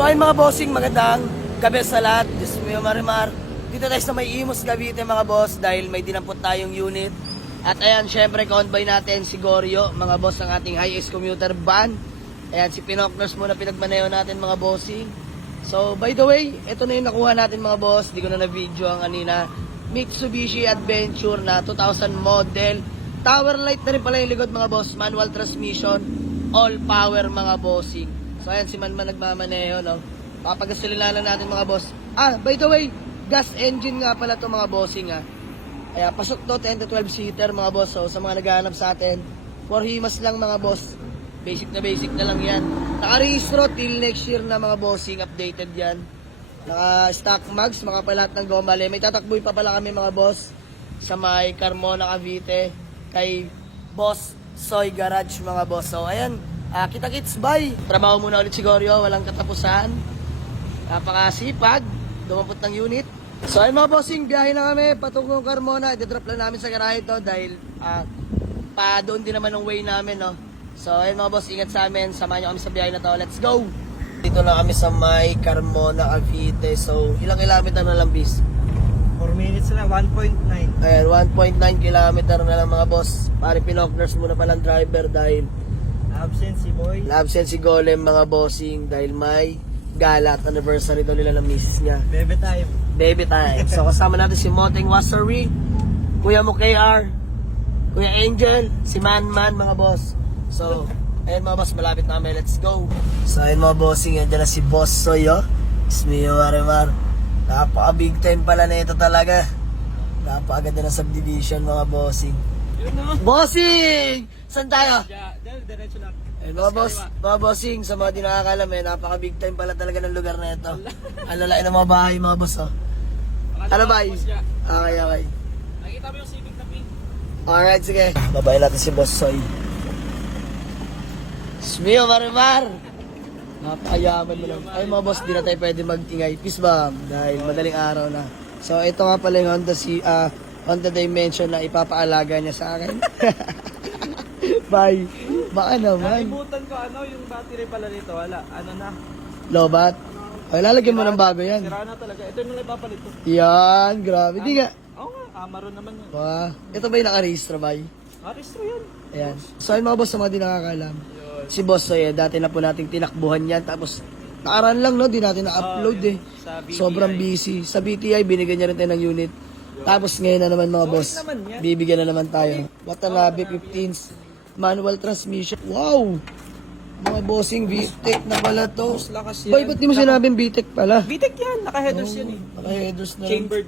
So ayun mga bossing, magandang gabi sa lahat. Diyos mo yung Marimar. Dito tayo sa may Imus Cavite mga boss dahil may dinampot tayong unit. At ayan, syempre convoy natin si Goryo, mga boss ng ating high-ace commuter van. Ayan, si Pinocners muna pinagmaneho natin mga bossing. So by the way, ito na yung nakuha natin mga boss. Di ko na na-video ang kanina. Mitsubishi Adventure na 2000 model. Tower light na rin pala yung likod mga boss. Manual transmission. All power mga bossing. So ayan, si Manman nagmamaneho, no? Papagasolina lang natin mga boss. By the way, gas engine nga pala to mga bossing, ha. Kaya pasok to, 10 to 12 seater mga boss. So sa mga naghahanap sa atin, 4 himas lang mga boss. Basic na lang yan. Naka-rehistro till next year na mga bossing, updated yan. Naka-stock mags, mga palat ng gomale. May tatakboy pa pala kami mga boss sa may Carmona, Cavite, kay Boss Soy Garage mga boss. So ayan, kita-kits, bye! Trabaho muna ulit si Goryo, walang katapusan. Napakasipag, dumampot ng unit. So ayun mga bossing, biyahe na kami patungong Carmona. I-drop lang namin sa garahe to dahil pa doon din naman ang way namin, no? So ayun mga boss, ingat sa amin, samahan nyo kami sa biyahe na to. Let's go! Dito na kami sa may Carmona, Cavite. So ilang kilometer na lang bis? 4 minutes na, 1.9. Ayan, 1.9 kilometer na lang mga boss. Pare Pinocners muna palang driver dahil Absent si Boy. absent si Golem mga bossing dahil may gala at anniversary daw nila ng misis niya. Bebe time. Baby time. So kasama natin si Moteng Wassery, Kuya mo KR, Kuya Angel, si Manman mga boss. So, ayun mga boss, malapit na kami. Let's go. So ayun mga bossing, yan dyan na si Boss Soy, oh. Ismiyo Marimar. Napaka big time pala na ito talaga. Napakaganda ng subdivision mga bossing. Bossing! Saan tayo? Diretso lang. Eh, mga bossing, sa mga di nakakalam napaka big time pala talaga ng lugar na ito. Ang lalaki ng mga bahay mga boss, oh. Ano ba? Okay. Nakita mo yung Civic na pink? Alright, sige. Babayin natin si Boss Soy. Smio Marimar! Napakayaman mo lang. Ay mga boss, di na tayo pwede mag-ingay. Peace bomb. Dahil madaling araw na. So, ito nga pala yung Honda Dimension na ipapaalaga niya sa akin. Bye. Baka naman. Nalimutan ko yung battery pala nito. Wala, na. Lobat. Ay, lalagyan mo ng bago yan. Sira na talaga. Ito yung ipapalit ko. Yan, grabe. Di nga. Oo nga, Camaro naman yun. Ito ba yung naka-register, bay? Registro yan. Ayan. So, ayun mga boss, sa mga di nakakalam. Si Boss Soy, dati na po nating tinakbuhan yan. Tapos, nakaraan lang, no? Di natin na-upload, Sa BTI. Sobrang busy. Sa BTI, binigyan niya rin tayo ng unit. Tapos, ngayon na naman mga boss, naman yan. bibigyan na naman tayo. Watanabe 15s. Manual transmission. Wow! Mga bossing, VTEC na pala to. Mas lakas yan. Boy, ba't di mo sinabing VTEC pala? VTEC yan, naka-headers yan eh. Naka-headers na lang.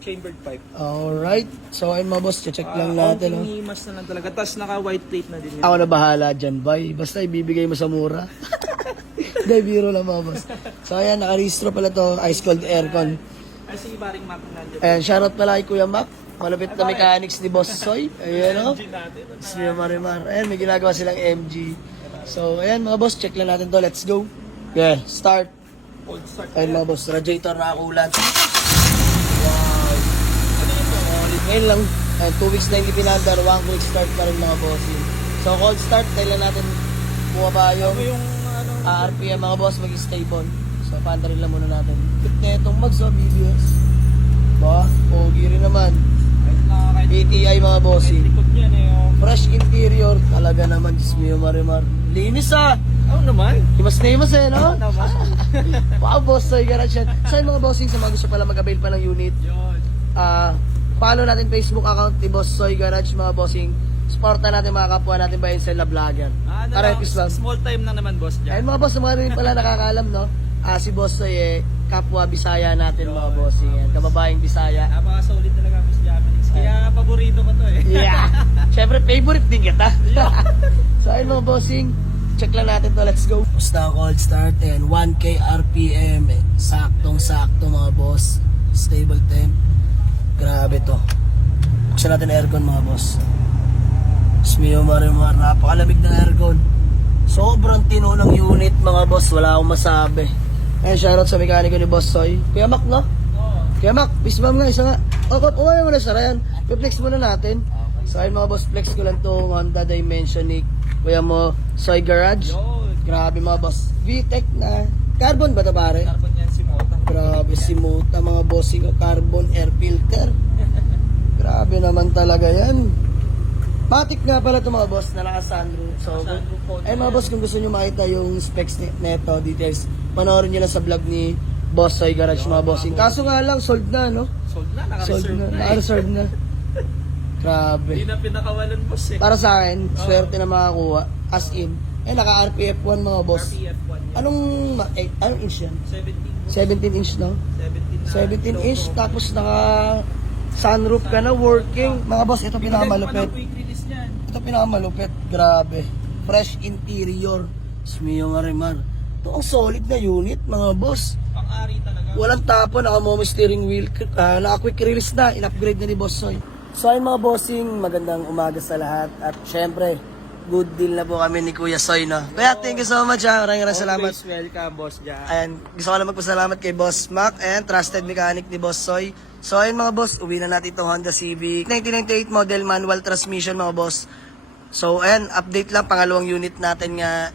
Chambered pipe. Alright. So, ayun mga boss, check lang natin. No? Himas na lang talaga. Tapos naka-white plate na din yun. Ako na bahala dyan, boy. Basta ibibigay mo sa mura. Hindi, biro lang mga boss. So, ayan, naka-registro pala to. Ice cold aircon. Ay, sige, paring Mac nandiyan. Ayan, shoutout pala kay Kuya Mac. Malapit na mechanics ni Boss Soy. Ayan, o. Smio Marimar. Ayan, may ginagawa silang MG. So, ayan mga boss, check lang natin to. Let's go. Yeah, start. Cold start. Ayan mga boss, radiator na kulan. Wow. Ngayon lang, 2 weeks na hindi pinandar, 1 quick start pa rin mga bossing. So, cold start, tayo lang natin bumaba yung RPM mga boss, maging stable. So, pandarin lang muna natin. Tip na itong mags, BBS. Ba, pogi rin naman. BTI mga bossing. Likod niyan Fresh interior, talaga naman, Smio Marimar. Linis Oo naman. Himas na himas no? Naman. Wow, boss, so garage yan. So yung mga bossing, sa mga gusto pala mag-avail pa ng unit, Yun. follow natin Facebook account ni Boss Soy Garage, mga bossing. Supportan natin mga kapwa natin ba yun sa vlogger. Karepis lang. Small time lang naman, boss dyan. Ayun mga boss, mga rin pala nakakalam, no? Si Boss Soy, kapwa Bisaya natin mga bossing. Yan, kababaeng Bisaya. Napaka-solid talaga, Miss Japanese. Kaya paborito ko to eh. Yeah. Siyempre, favorite din kita. So ayun mga bossing, check lang natin to. Let's go. Basta cold start and 1K RPM. Saktong-sakto mga boss. Stable temp. Grabe to. Buksan natin aircon mga boss. Smio Marimar. Napakalamig ng aircon. Sobrang tino ng unit mga boss. Wala akong masabi. Ayun, shoutout sa mekaniko ni Boss Soy. Kuya Mac, no? Kuya Mac, peace bomb nga. Isa nga. Umayo mo na siya. Ayan. I-flex muna natin. So ayun mga boss, flex ko lang itong Honda Dimension ni Kuya mo Soy Garage. Grabe mga boss. VTEC na. Carbon ba ito pare? Carbon yan si Mota. Grabe si Mota mga bossing, carbon air filter. Grabe naman talaga yan. Matic nga pala ito mga boss na naka-sunroof. So, Naka-sunroof po. ay mga boss, kung gusto nyo makita yung specs neto, details, panoorin nyo lang sa vlog ni Boss Soy Garage mga bossing. Kaso nga lang, sold na, no? Sold na, Sold naka-reserve na, na. naka-reserve na. Hindi Grabe. na pinakawalan boss eh. Para sa akin, swerte na makakuha. As in, naka-RPF 1 mga boss. RPF1 yan. Anong inch yan? 17. 17 inch, no? 17 inch, tapos naka sunroof ka na, working. Mga boss, ito pinakamalupit. Quick release niyan. Ito pinakamalupit, grabe. Fresh interior. Smiyo nga rimar. Ito ang solid na unit, mga boss. Pang-ari talaga. Walang tapo, naka-momo steering wheel, naka-quick release na, in-upgrade na ni Boss Soy. So ayun mga bossing, magandang umaga sa lahat. At syempre, good deal na po kami ni Kuya Soy, no? Kaya thank you so much, ha. Maraming salamat. Always welcome, boss Jack. Ayan, gusto ko lang magpasalamat kay Boss Mac and trusted mechanic ni Boss Soy. So ayun mga boss, uwi na natin itong Honda Civic 1998 model manual transmission mga boss. So ayan, update lang, pangalawang unit natin na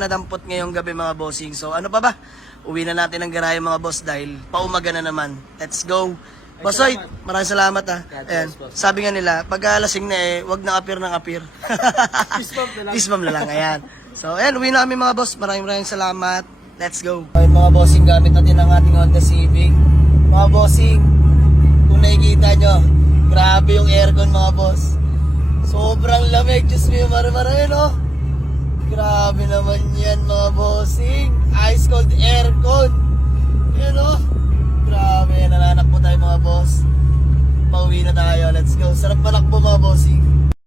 nadampot ngayong gabi mga bossing. So ano pa ba? Uwi na natin ang garahe mga boss dahil paumaga na naman. Let's go! Boss Soy, maraming salamat ha. Ayan, sabi nga nila, pag lasing na wag na appear ng appear. Fist bump na lang. Fist bump na lang, ayan. So, ayan, uwi na kami mga boss. Maraming salamat. Let's go. Ayun mga bossing, gamit natin ang ating Honda Civic. Mga bossing, kung nakikita nyo, grabe yung aircon mga boss. Sobrang lamig, Diyos mo yung maraming, oh. Grabe naman yan mga bossing. Ice cold aircon. Yun, oh. Grabe, nananakbo tayo mga boss. Pauwi na tayo, let's go. Sarap manakbo mga bossing.